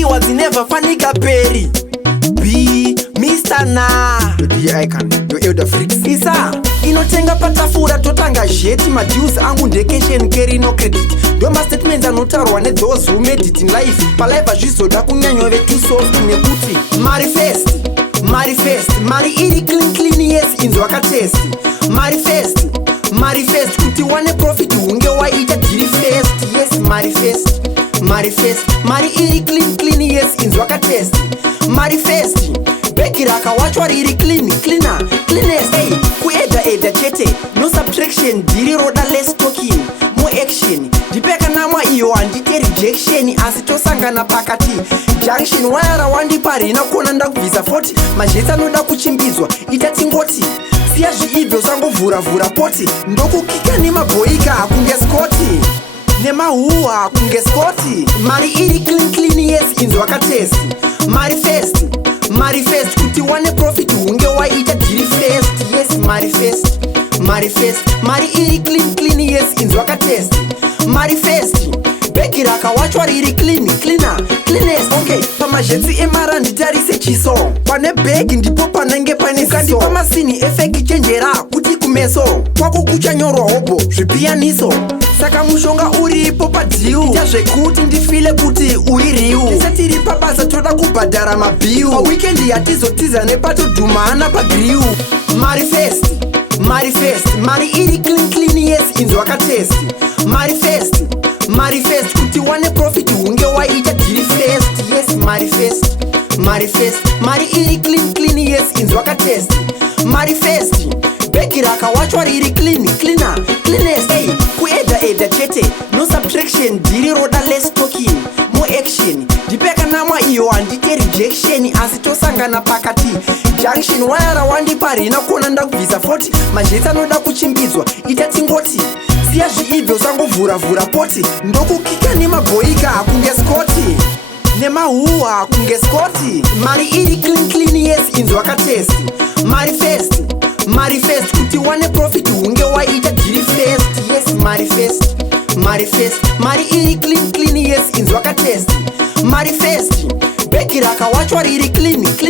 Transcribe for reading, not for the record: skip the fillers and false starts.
iwa never fanika peri. B Mr. Na the icon, the elder freaks. Isa inotenga patafura totanga jeti madues angu ndekeshen carry no credit. Doma statements anotarwa ne those who made it in life. Palive zvizoda kunyanyove too soft nekuti Manifest, mari iri clean yes inzwa katest. Manifest kuti wane profit hunge waita diri fest. Yes manifest, mari iri clean yes inzwa katest. Manifest beki rakawachwa riri cleanest. Hey, kueda chete no subtraction diri roda less talking more action. Dipeka namwa iyo andite rejection asi tosangana pakati junction wayara wandipari inakona ndakubvisa 40 majeta noda kuchimbizwa itati ngoti siya zviibyo sangovhura poti ndokukika nemabhoika kunge skoti nemahuwa kunge skoti. Mari iri clean yes inzwa katest. Manifest kuti wane profit hunge waita diri fest. Yes manifest mari iri clean yes inzwa katest. Manifest beki rakawachwa riri cleanest. Okay, pamajetsi emara nditarise chiso pane begi ndipo panenge pane ukandipa masini efeki chenjera kuti kumeso kwako kuchanyorwa hobo zvipiyaniso. Saka mushonga uripo padiu ita zvekuti ndifile kuti uri riu. Tese tiri pabasa toda kubhadhara mabiu. Weekend yatizotiza nepatodhumana pagriu. Manifest mari iri clean yes inzwa katest. Manifest kuti wane profit hunge waita diri fest. Yes manifest mari iri clean yes inzwa katest. Manifest beki rakawachwa riri cleanest. Hey, kueda chete no subtraction diri roda less talking more action. Dipeka namwa iyo andite rejection asi tosangana pakati junction wayara wandipari inakona ndakubvisa 40 majeta noda kuchimbizwa itati ngoti siya zviibyo sangovhura poti ndokukika nemabhoika kunge skoti nemahuwa kunge skoti. Mari iri clean yes inzwa katest. Manifest kuti wane profit hunge waita diri fest. Yes manifest mari iri clean yes inzwa katest. Manifest beki rakawachwa riri cleanest.